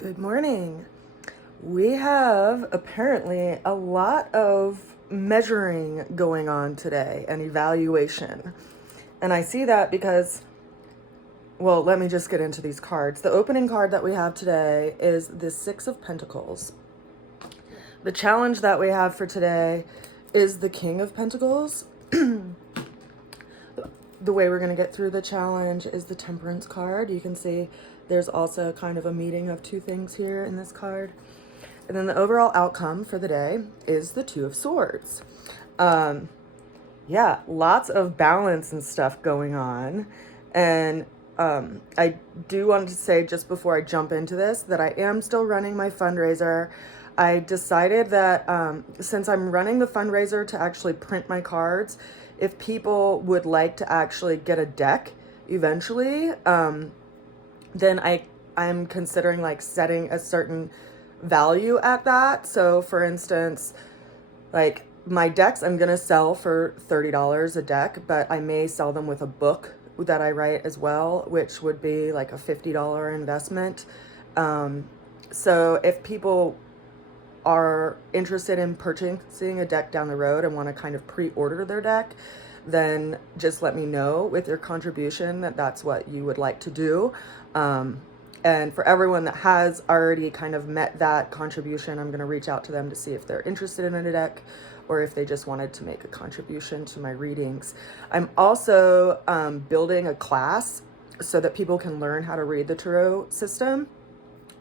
Good morning. We have apparently a lot of measuring going on today and evaluation. And I see that because, well, let me just get into these cards. The opening card that we have today is the Six of Pentacles. The challenge that we have for today is the King of Pentacles. The way we're going to get through the challenge is the Temperance card. You can see there's also kind of a meeting of two things here in this card. And then the overall outcome for the day is the Two of Swords. Yeah, lots of balance and stuff going on. And I do want to say just before I jump into this that I am still running my fundraiser. I decided that since I'm running the fundraiser to actually print my cards, if people would like to actually get a deck eventually, then I'm considering like setting a certain value at that. So for instance, like my decks I'm gonna sell for $30 a deck, but I may sell them with a book that I write as well, which would be like a $50 investment. So if people are interested in purchasing a deck down the road and want to kind of pre-order their deck, then just let me know with your contribution that that's what you would like to do. And for everyone that has already kind of met that contribution, I'm going to reach out to them to see if they're interested in a deck or if they just wanted to make a contribution to my readings. I'm also building a class so that people can learn how to read the tarot system.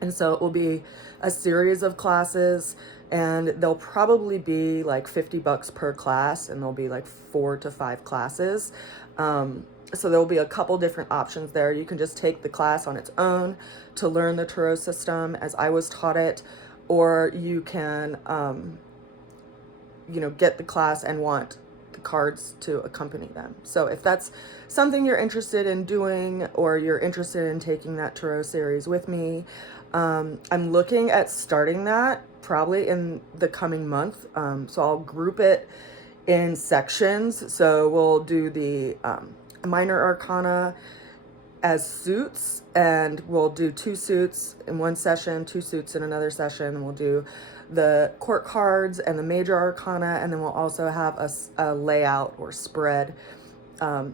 And so it will be a series of classes, and they'll probably be like $50 per class, and there'll be like 4 to 5 classes. So there'll be a couple different options there. You can just take the class on its own to learn the tarot system as I was taught it, or you can, get the class and want the cards to accompany them. So if that's something you're interested in doing, or you're interested in taking that tarot series with me, I'm looking at starting that probably in the coming month. So I'll group it in sections. So we'll do the minor arcana as suits, and we'll do 2 suits in one session, 2 suits in another session. We'll do the court cards and the major arcana, and then we'll also have a layout or spread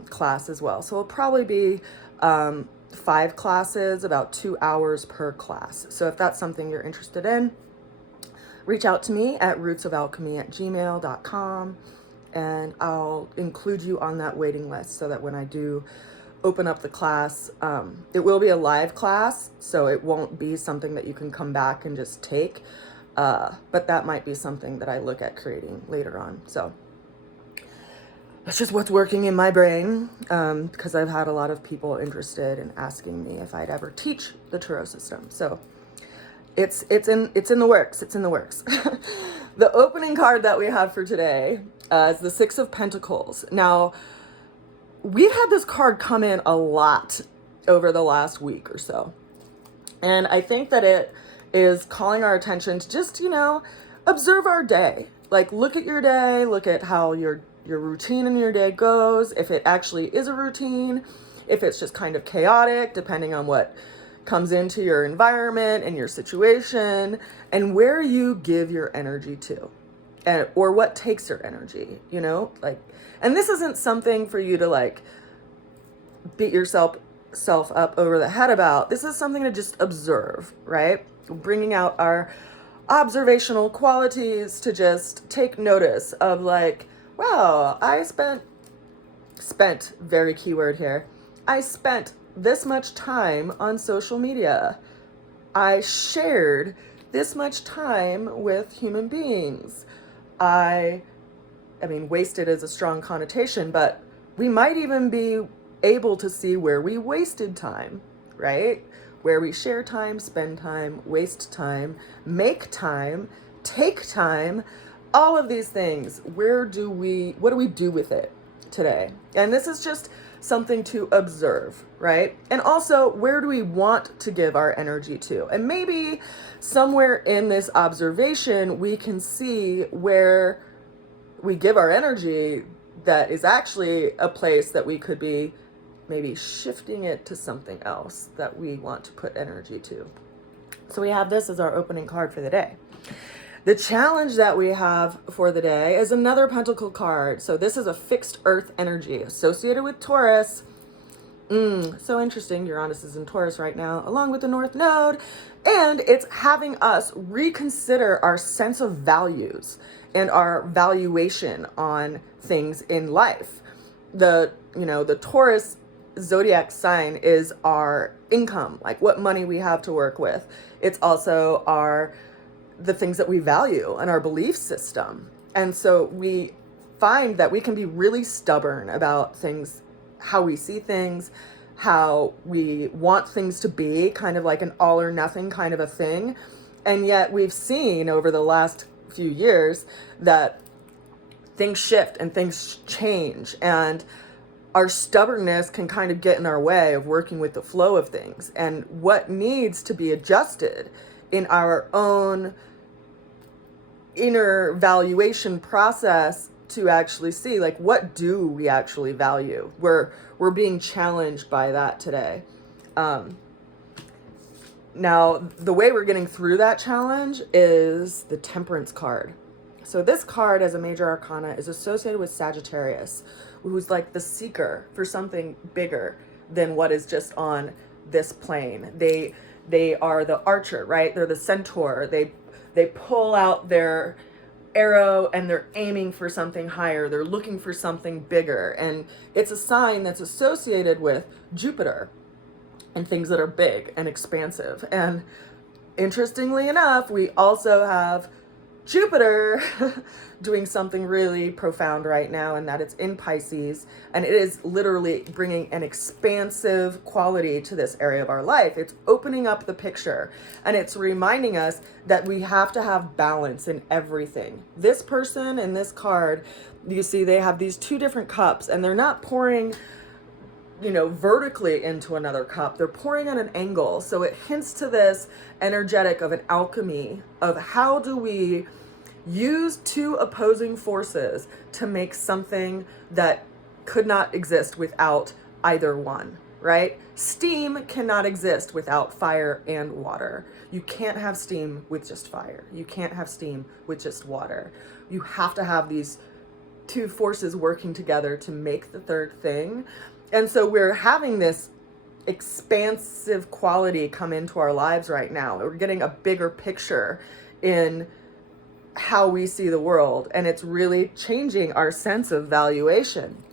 class as well. So it'll probably be 5 classes, about 2 hours per class. So if that's something you're interested in, reach out to me at rootsofalchemy@gmail.com, and I'll include you on that waiting list so that when I do open up the class, it will be a live class, so it won't be something that you can come back and just take, but that might be something that I look at creating later on. So that's just what's working in my brain, because I've had a lot of people interested in asking me if I'd ever teach the tarot system. So it's in the works. It's in the works. The opening card that we have for today is the Six of Pentacles. Now, we've had this card come in a lot over the last week or so, and I think that it is calling our attention to just, observe our day. Like, look at your day, look at how your routine in your day goes, if it actually is a routine, if it's just kind of chaotic, depending on what comes into your environment and your situation, and where you give your energy to, or what takes your energy, and this isn't something for you to like beat yourself up over the head about. This is something to just observe, right? Bringing out our observational qualities to just take notice of, like, wow, I spent, very keyword here, I spent this much time on social media. I shared this much time with human beings. I mean, wasted is a strong connotation, but we might even be able to see where we wasted time, right? Where we share time, spend time, waste time, make time, take time, all of these things. What do we do with it today? And this is just something to observe, right? And also, where do we want to give our energy to? And maybe somewhere in this observation, we can see where we give our energy that is actually a place that we could be maybe shifting it to something else that we want to put energy to. So we have this as our opening card for the day. The challenge that we have for the day is another Pentacle card. So this is a fixed earth energy associated with Taurus. So interesting. Uranus is in Taurus right now, along with the North Node. And it's having us reconsider our sense of values and our valuation on things in life. The Taurus zodiac sign is our income, like what money we have to work with. It's also the things that we value and our belief system. And so we find that we can be really stubborn about things, how we see things, how we want things to be, kind of like an all or nothing kind of a thing. And yet we've seen over the last few years that things shift and things change, and our stubbornness can kind of get in our way of working with the flow of things and what needs to be adjusted in our own inner valuation process to actually see, like, what do we actually value? We're being challenged by that today. Now, the way we're getting through that challenge is the Temperance card. So this card as a major arcana is associated with Sagittarius, who's like the seeker for something bigger than what is just on this plane. They are the archer, right? They're the centaur. They pull out their arrow and they're aiming for something higher. They're looking for something bigger. And it's a sign that's associated with Jupiter and things that are big and expansive. And interestingly enough, we also have Jupiter doing something really profound right now, and that it's in Pisces, and it is literally bringing an expansive quality to this area of our life. It's opening up the picture, and it's reminding us that we have to have balance in everything. This person in this card, you see they have these two different cups, and they're not pouring vertically into another cup. They're pouring at an angle. So it hints to this energetic of an alchemy of how do we use two opposing forces to make something that could not exist without either one, right? Steam cannot exist without fire and water. You can't have steam with just fire. You can't have steam with just water. You have to have these two forces working together to make the third thing. And so we're having this expansive quality come into our lives right now. We're getting a bigger picture in how we see the world, and it's really changing our sense of valuation.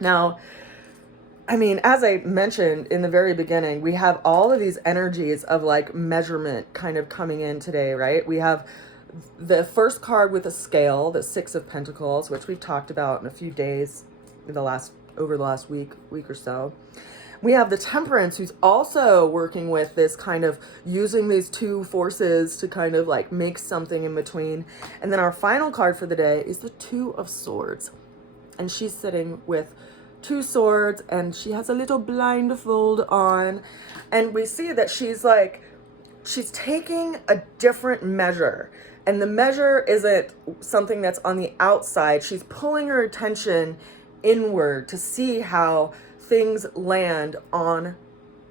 Now, I mean, as I mentioned in the very beginning, we have all of these energies of like measurement kind of coming in today, right? We have the first card with a scale, the Six of Pentacles, which we've talked about in a few days over the last week or so. We have the Temperance, who's also working with this kind of using these two forces to kind of like make something in between. And then our final card for the day is the Two of Swords. And she's sitting with two swords, and she has a little blindfold on. And we see that she's taking a different measure. And the measure isn't something that's on the outside. She's pulling her attention inward to see how things land on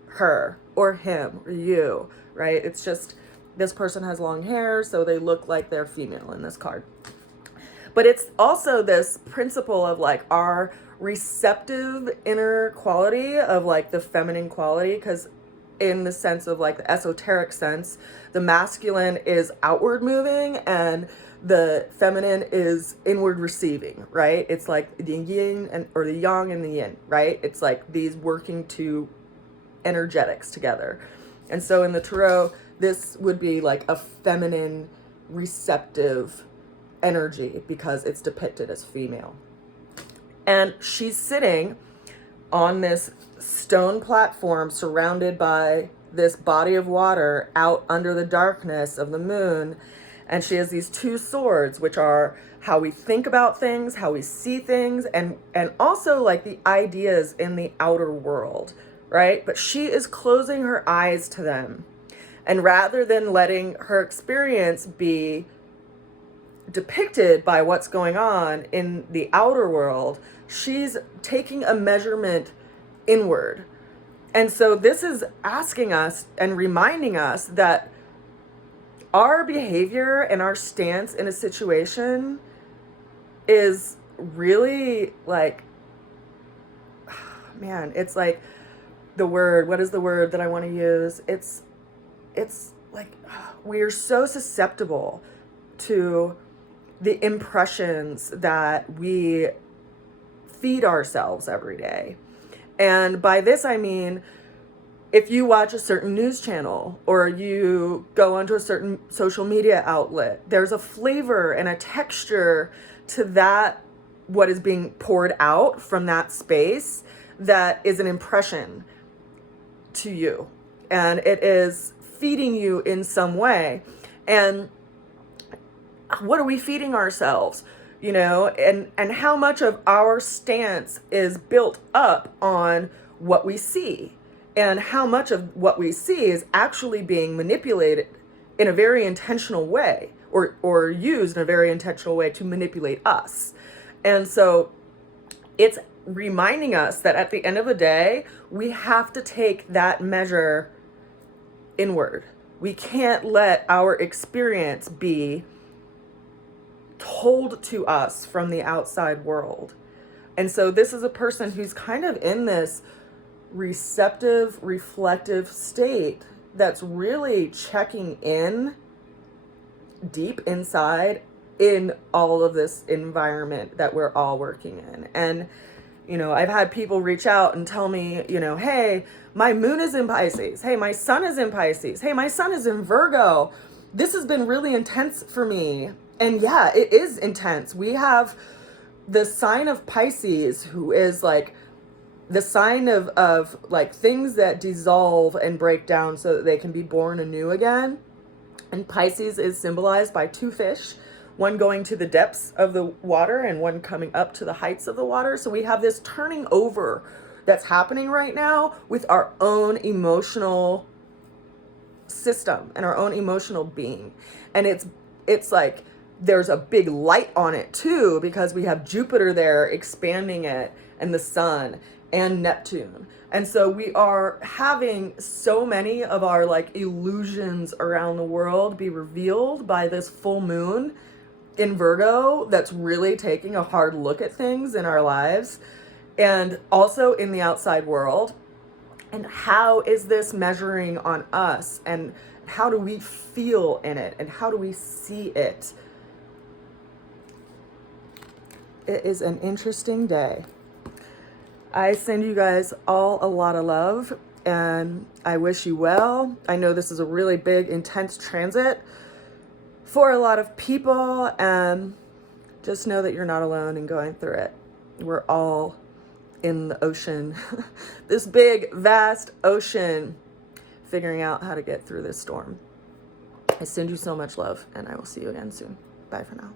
her or him or you, right? It's just, this person has long hair, so they look like they're female in this card. But it's also this principle of like our receptive inner quality of like the feminine quality, because in the sense of like the esoteric sense, the masculine is outward moving and the feminine is inward receiving, right? It's like the yin or the yang and the yin, right? It's like these working two energetics together. And so in the tarot, this would be like a feminine receptive energy because it's depicted as female. And she's sitting on this stone platform surrounded by this body of water out under the darkness of the moon. And she has these two swords, which are how we think about things, how we see things, and also like the ideas in the outer world, right? But she is closing her eyes to them. And rather than letting her experience be depicted by what's going on in the outer world, she's taking a measurement inward. And so this is asking us and reminding us that our behavior and our stance in a situation is really like, man, it's like the word, what is the word that I want to use? It's like we're so susceptible to the impressions that we feed ourselves every day. And by this, I mean, if you watch a certain news channel or you go onto a certain social media outlet, there's a flavor and a texture to that, what is being poured out from that space, that is an impression to you. And it is feeding you in some way. And what are we feeding ourselves? You know, and how much of our stance is built up on what we see, and how much of what we see is actually being manipulated in a very intentional way, or used in a very intentional way to manipulate us. And so it's reminding us that at the end of the day, we have to take that measure inward. We can't let our experience be told to us from the outside world. And so this is a person who's kind of in this receptive, reflective state that's really checking in deep inside in all of this environment that we're all working in. And, you know, I've had people reach out and tell me, you know, hey, my moon is in Pisces. Hey, my sun is in Pisces. Hey, my sun is in Virgo. This has been really intense for me. And yeah, it is intense. We have the sign of Pisces, who is like the sign of like things that dissolve and break down so that they can be born anew again. And Pisces is symbolized by two fish, one going to the depths of the water and one coming up to the heights of the water. So we have this turning over that's happening right now with our own emotional system and our own emotional being. And it's like there's a big light on it too, because we have Jupiter there expanding it, and the sun and Neptune. And so we are having so many of our like illusions around the world be revealed by this full moon in Virgo that's really taking a hard look at things in our lives and also in the outside world. And how is this measuring on us? And how do we feel in it? And how do we see it? It is an interesting day. I send you guys all a lot of love, and I wish you well. I know this is a really big, intense transit for a lot of people, and just know that you're not alone in going through it. We're all in the ocean, this big, vast ocean, figuring out how to get through this storm. I send you so much love, and I will see you again soon. Bye for now.